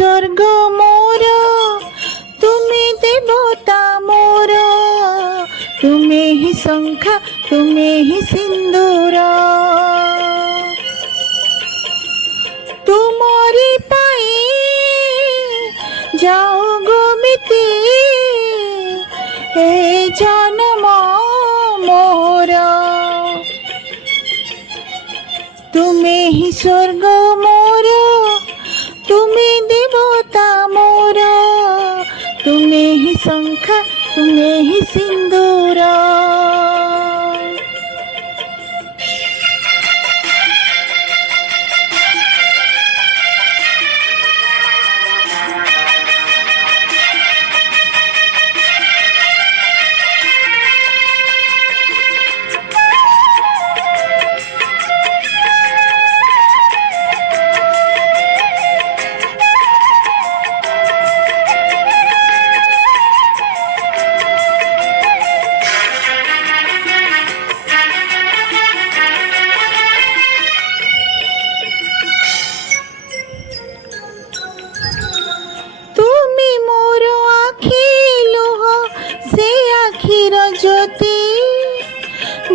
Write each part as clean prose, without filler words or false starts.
स्वर्ग मोर तुमे देवता मोर तुमे ही शंखा तुमे ही सिंदूर तुमरी पाई जाओ गोमिती हे जन्म मोर तुमे ही स्वर्ग मोर तुमे देवता मोर तुमे ही शंखा तुमे ही सिंदूर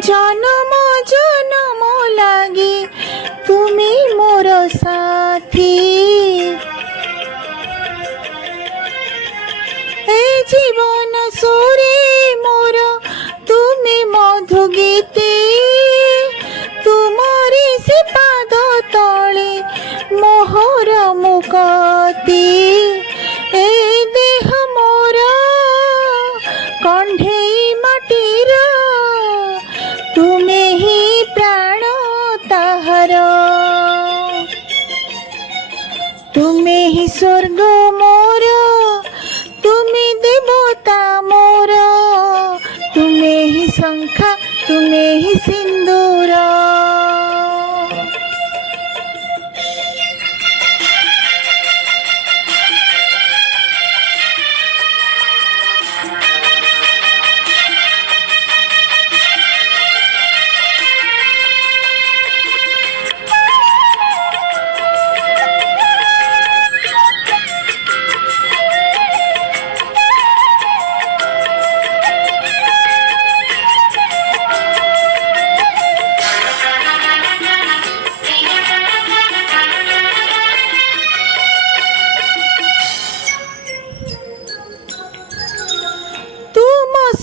जन्म जन्म लागे तुमे मोर साथी ए जीवन सोरे मोर तुमे मधु गीते तुमरी से पाद तले मोहर मुकती ए देह मोर कंढेई माटीर तुमे ही प्राण ताहार तुमे ही स्वर्ग मोर तुमे देवता मोर तुमे ही शंखा तुमे ही सिंदूर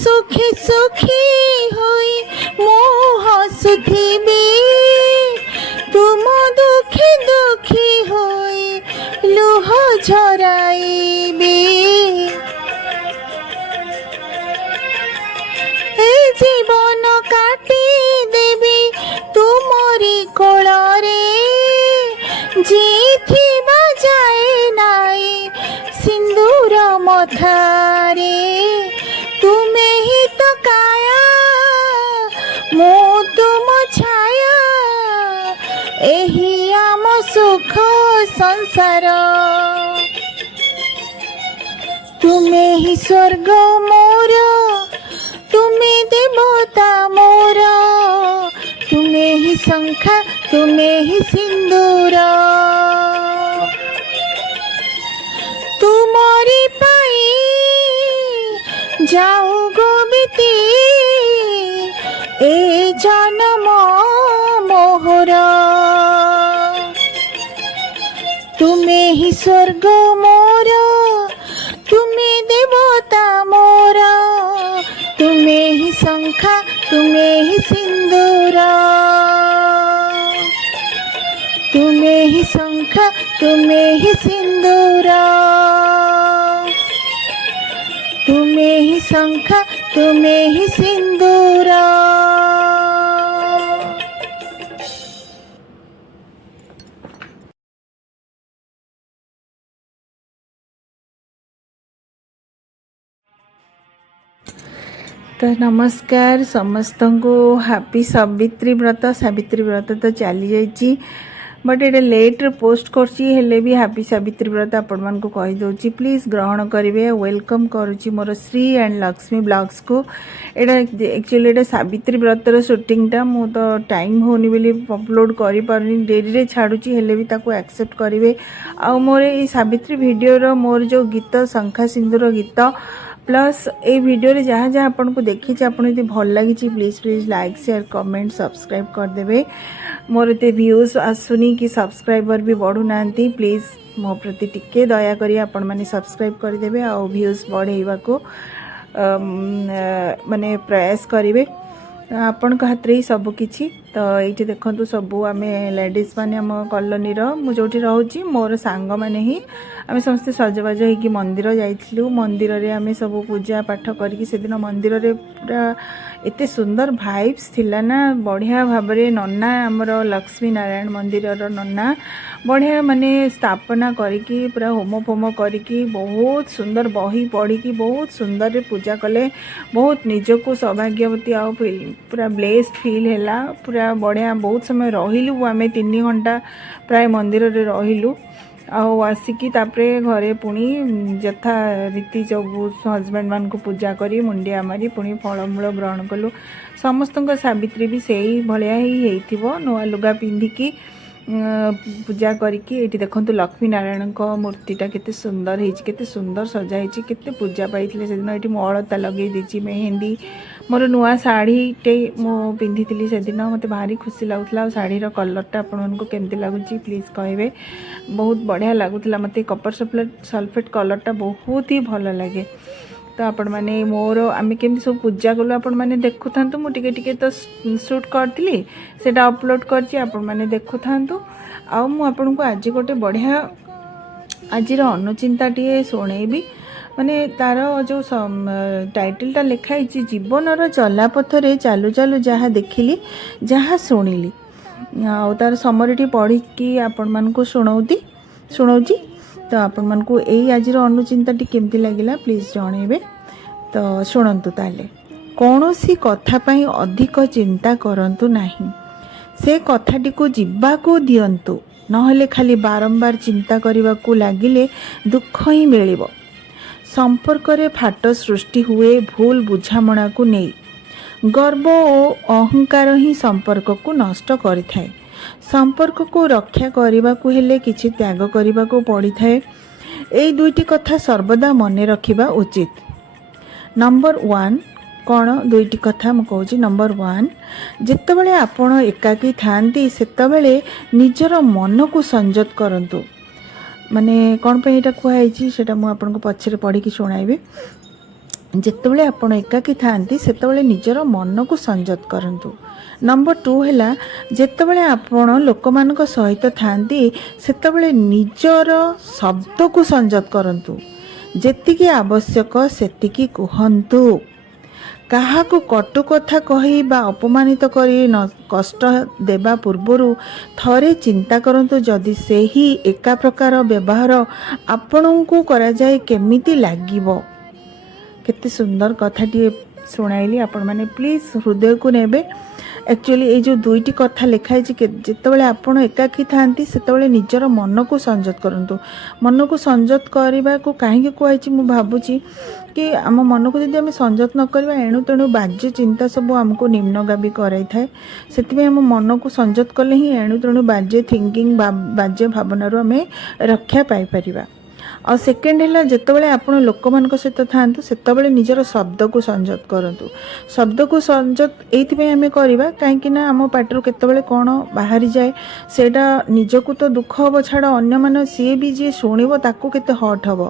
सुखी सुखी होई मो हसुथिबी तुम दुखी दुखी होई लुह झराइबी ए जीवन काटी देवी तुमरी कोଳରେ जीथिबा जाए नाई सिंदूर मथारे तुमे ही तो काया मो तुम छाया एही आम सुख संसार तुमे ही स्वर्ग मोर तुमे देवता मोर तुमे ही शंखा तुमे ही सिंदूर तुमरी पाई जाओ गोमिती ए जन्म मोहर तुमे ही स्वर्ग मोर तुमे देवता मोर तुमे ही शंखा तुमे ही सिंदूर तुमे ही शंखा तुमे ही सिंदूर तुमे ही शंखा तुमे ही सिंदूर तो नमस्कार समस्त को हैप्पी सावित्री व्रत तो चली जाइए बट ये लेट्रे पोस्ट करले भी हैप्पी सावित्री व्रत आपण मन को कही दउची प्लीज ग्रहण करेंगे वेलकम करुच्ची मोर श्री एंड लक्ष्मी ब्लॉग्स को। एटा एक्चुअली एटा सावित्री व्रतर शूटिंगटा मु तो टाइम होनी बोली अपलोड करि पारनी डेरी रे छाड़ुची हेले भी ताको एक्सेप्ट करेंगे। आ मोर ये सावित्री वीडियो मोर जो गीत शंखा सिंदूर गीत प्लस ए वीडियो रे जहाँ जहाँ आपन को देखी आपन यदि भल लगी please please like share comment subscribe करदेवे। मोर एते व्यूज आसुनी कि सब्सक्राइबर भी बढ़ू ना प्लीज मो प्रति टिके दया करी आपण माने सब्सक्राइब करदेवे आ व्यूज बढ़ेवा को माने प्रयास करेंगे आपण हाथ में ही सब किछि। तो ये देखो सबू आम लेडीज मैंने आम कॉलोनी मुझे रोचे मोर सांग मैंने ही आम समस्त सजबाज हो मंदिर जाइलु। मंदिर रे आम सब पूजा पाठ करके से दिन मंदिर रे पूरा एते सुंदर भाइब्स थिला ना बढ़िया भाव में नन्ना आमर लक्ष्मी नारायण मंदिर नन्ना बढ़िया माने स्थापना करिकी पूरा होम फोम करिकी बहुत सुंदर बही पढ़ी बहुत सुंदर पूजा कले बहुत निजको सौभाग्यवती आ पूरा ब्लेस्ड फील हैला पूरा बढ़िया बहुत समय रहिलु आम 3 घंटा प्राय मंदिर रे रहिलु आसिकी तापरे घरे पुणी यथा रीति सब हजबैंड मान को पूजा करी मुंडिया मारी पुणी फलमूल ग्रहण कलु। समस्त सावित्री भी से ही भाया ही नुआ लुगा पिंधिकी पूजा करिकी। ये देखंतु लक्ष्मी नारायण को मूर्तिटा केते सुंदर होइछि केते सुंदर सजा होइछि केते पूजा पाइथिले से दिन एठी मो अलता लगे देछि मेहंदी मोर नुआ साड़ीटे मो पिंधि से दिन मते भारी खुशी लगुला। शाढ़ीर कलरटा आपको केमती लगुच प्लीज कहे बहुत बढ़िया लगुला मते कपर सल्फेट कलरटा बहुत ही भल लगे। तो आपण मैंने मोर आम केमती सब पूजा कलु आपण मैंने देखु था मुझे तो शूट करी से अपलोड कर देखु था। आ मुझे आज गोटे बढ़िया आज अनुचिंता टे शुणेबी माने तार जो टाइटलटा लिखाई जीवनर चलापथरे चालू चालू जहाँ देखिली जहाँ शुणिली आ तार समरी पढ़ी कि आपण मानकु शुणाऊँगी। तो आपण मानकु एई आजिर अनुचिंताटी केमती लगिला प्लीज जणेबे। तो शुणंतु ताले कौनसी कथा पई अधिक चिंता करंतु नाही से कथाटी को जीवाकू दियंतु नहले खाली बारंबार चिंता करने लगिले दुख ही मिलिबो। संपर्क रे फाट सृष्टि हुए भूल बुझामणा को नहीं गर्व और अहंकार ही संपर्क को नष्ट करिथाए। संपर्क को रक्षा करने को हेले किछि त्याग करने को पड़ी थाए। एई दुईटी कथा सर्वदा मने रखिबा उचित। नंबर 1 कौन दुईटी कथा मु कहूँ। नंबर 1 जितेबाला आपण एकाकी थांती सेतबेले निजर मन को संयत करंतु माने कौन पे एटा कहई सेटा मु आपन को पछरे पढ़ी कि सुनाइबे। जितेबाला आपण एकाकी थांती सेतबेले निजर मन को संयत करंतु। नंबर 2 हैला जितेबाला आपण लोक मानक सहित थांती सेतबेले निजर शब्द को संयत करंतु। जेतिकी आवश्यक सेतिकी कुहंतु। कहा को कटु कथा कही बा अपमानित करी न कष्ट देबा पूर्वरु थरे चिंता करंतु जदि सेही एका प्रकार व्यवहार आपन को करा जाए केमिति लागिबो। केते सुंदर कथाटी सुनाइली आपण माने प्लीज हृदय को नेबे। एक्चुअली ये जो दुईटी कथा लिखाई जितेबाला आपण एकाकी थांती सेतेबाला निजर मन को संयत करंतु। मन को संयत करने को कहीं कहुई मु भावुची कि आम मन को जब आम संयत न करवा एणु तेणु बाह्य चिंता सब आमको निम्नगामी कराई थाए। से आम मन को संयत कले ही एणु तेणु बाह्य थिंकिंग बाह्य भावनार आम रक्षा पाई परिबा। और सेकेंड है जितेबाला आपण लोक मान सहित थांतु सेतबेले निजर शब्द को संयत करंतु। शब्द को संयत एइथिबे आमे करबा काहेकि ना आम पाटर केतबेले कोन बाहरी जाए सेटा निजको तो दुख हबो छाड़ अन्य मान सी भी जे सुनिबो ताको केते हट हबो।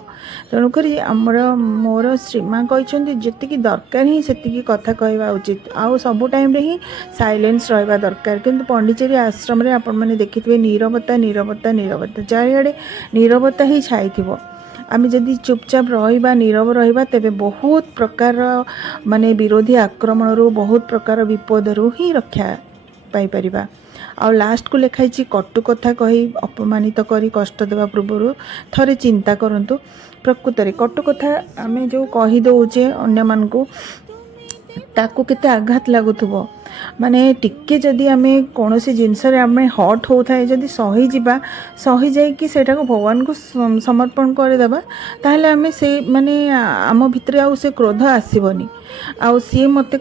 तेणु करी हमर मोर श्रीमा कहछन्ती जेतिकी दरकार ही सेतिकी कथा कहवा उचित आ सब टाइम रे ही साइलेंस रहबा दरकार। किंतु पंडिचेरी आश्रम रे आपण माने देखिथिबे नीरवता नीरवता नीरवता चारिआडे नीरवता ही छाइथिबो। आम जदि चुपचाप रहिबा नीरव रहिबा तेबे बहुत प्रकार माने विरोधी आक्रमण रू बहुत प्रकार विपद रू ही रक्षा पाई परिबा। आ लास्ट को लिखाई कटु कथा कही अपमानित करी कष्ट देवा पूर्व थरे चिंता करंतु। प्रकृत रे कटु कथा आमे जो कही दउचे अन्य मान को ताकू केते आघात लागुथुबो माने टिके जदि आमे कोनोसी जिनसरे आमे हट होथाय जदि सही जाई कि सेटा को भगवान को समर्पण कर देबा ताहले आमे से माने आम भितरे आउ से क्रोध आसीबनी आउ सी मते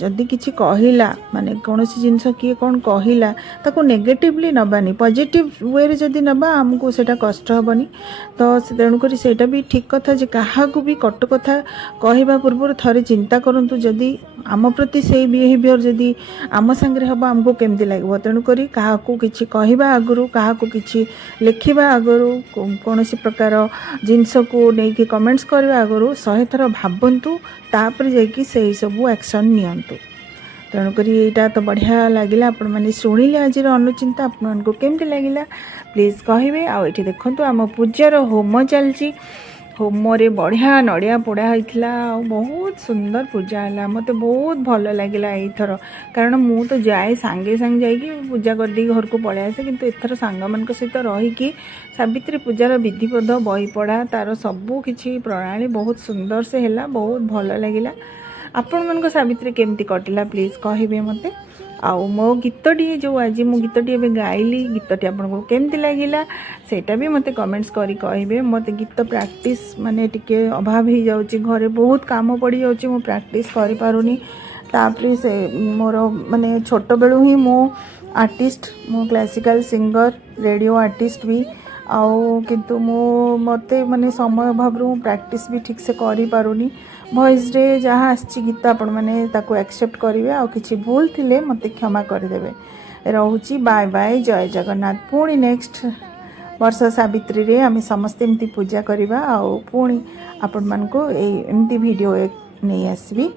जदि किछि कहिला माने कोनोसी जिनस किए कोन कहिला ताको नेगेटिवली नबानी पॉजिटिव वे रे जदि नबा हमको सेटा कष्ट हबनी तो तेणु करी सेटा भी ठीक कथा जे काहा को भी कट कथा कहबा पूर्व थरे चिंता करंतु जदि आम प्रति से बिहेवियर जदि आम संगे हम आमको केमती लगे तेणु करी काहा को किछि कहबा आगरु काहा को किछि लिखिबा आगरु कोनोसी प्रकार जिनस को नेकी कमेंट्स करबा आगरु 100 थर भाबंतु तापर जाकि से सब एक्शन नियंतु तेणुक यहाँ तो बढ़िया लगे आपण मैंने शुणिले आज अनुचिंता आपको केमती लगे प्लीज कहे आठ देखु आम पूजार होम चलती होम रे बढ़िया नड़िया पोड़ा होता बहुत सुंदर पूजा है मत बहुत भल लगे एथर कारण मु तो जाए सांगे सांगे जा पूजा करदे घर को पलि आसे किंतु एथर सांग मान सहित रहीकि सावित्री पूजार विधिपद बही पढ़ा तार सबू किछि प्रणाली बहुत सुंदर से है बहुत भल लगे आपण मन सावित्री केमती कटिला प्लीज कहे मते आउ मो गीतटी जो आज मो गीतटी एबे गाइली गीतटी आपको केमती लगिला सेटा भी मते कमेंट्स करी कहिबे मते गीत प्रैक्टिस माने टिके अभाव हो जाउची घरे बहुत काम पड़ी जाउची मो प्रैक्टिस करि पारुनी तापरे से मोर माने छोट बेलु ही मो आर्टिस्ट मो क्लासिकल सिंगर रेडियो आर्टिस्ट भी आउ किंतु मो मते माने समय अभाव रो प्रैक्टिस भी ठीक से करि पारुनी वॉइस रे जहाँ आछि गीत आपण माने ताको एक्सेप्ट करिवे आ किछि भूल थिले मते क्षमा कर देबे रहूची बाय बाय जय जगन्नाथ पुणी नेक्स्ट वर्ष सावित्री रे आमे समस्त एमती पूजा करिबा आ पुणी आपण मान को एमती वीडियो नहीं आसबी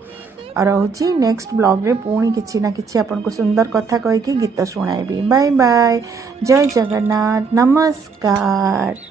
और रहूची नेक्स्ट ब्लॉग रे पुणी किछि ना किछि आपण को सुंदर कथा कहि कि गीत सुनाइबी बाय बाय जय जगन्नाथ नमस्कार।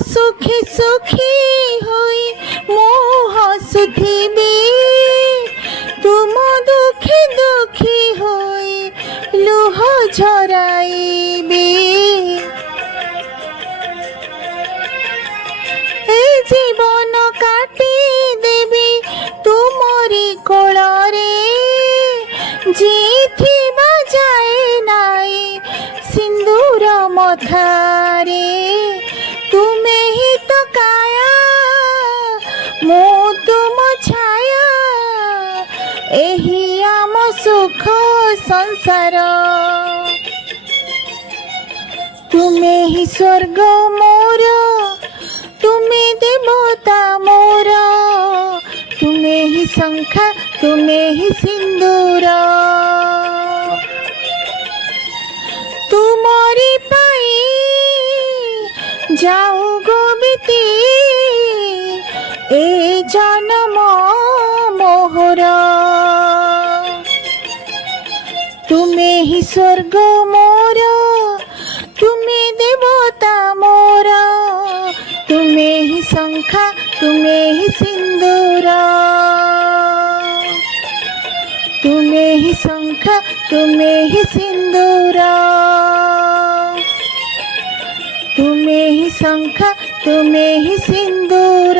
सुखी सुखी होई मोह सुथिबी तुम दुखी दुखी होई लुह झराइबी ए जीवन काटी देबी तुमरी कोଳରେ जीथिबा जाए नाई सिंदूर मथारे तुम्हें ही तो काया मो तुम छाया एही आम सुख संसार तुम्हें ही स्वर्ग मोर तुम्हें देवता मोर तुम्हें ही शंखा तुम्हें ही सिंदूर तुम्हारी पाई जाऊ गोबिती ए जन्म मोहर तुम्हें ही स्वर्ग मोर तुम्हें देवता मोर तुम्हें ही शंखा तुम्हें ही सिंदूर तुम्हें ही शंखा तुम्हें ही सिंदूर तुम्हें ही शंखा तुम्हें ही सिंदूर।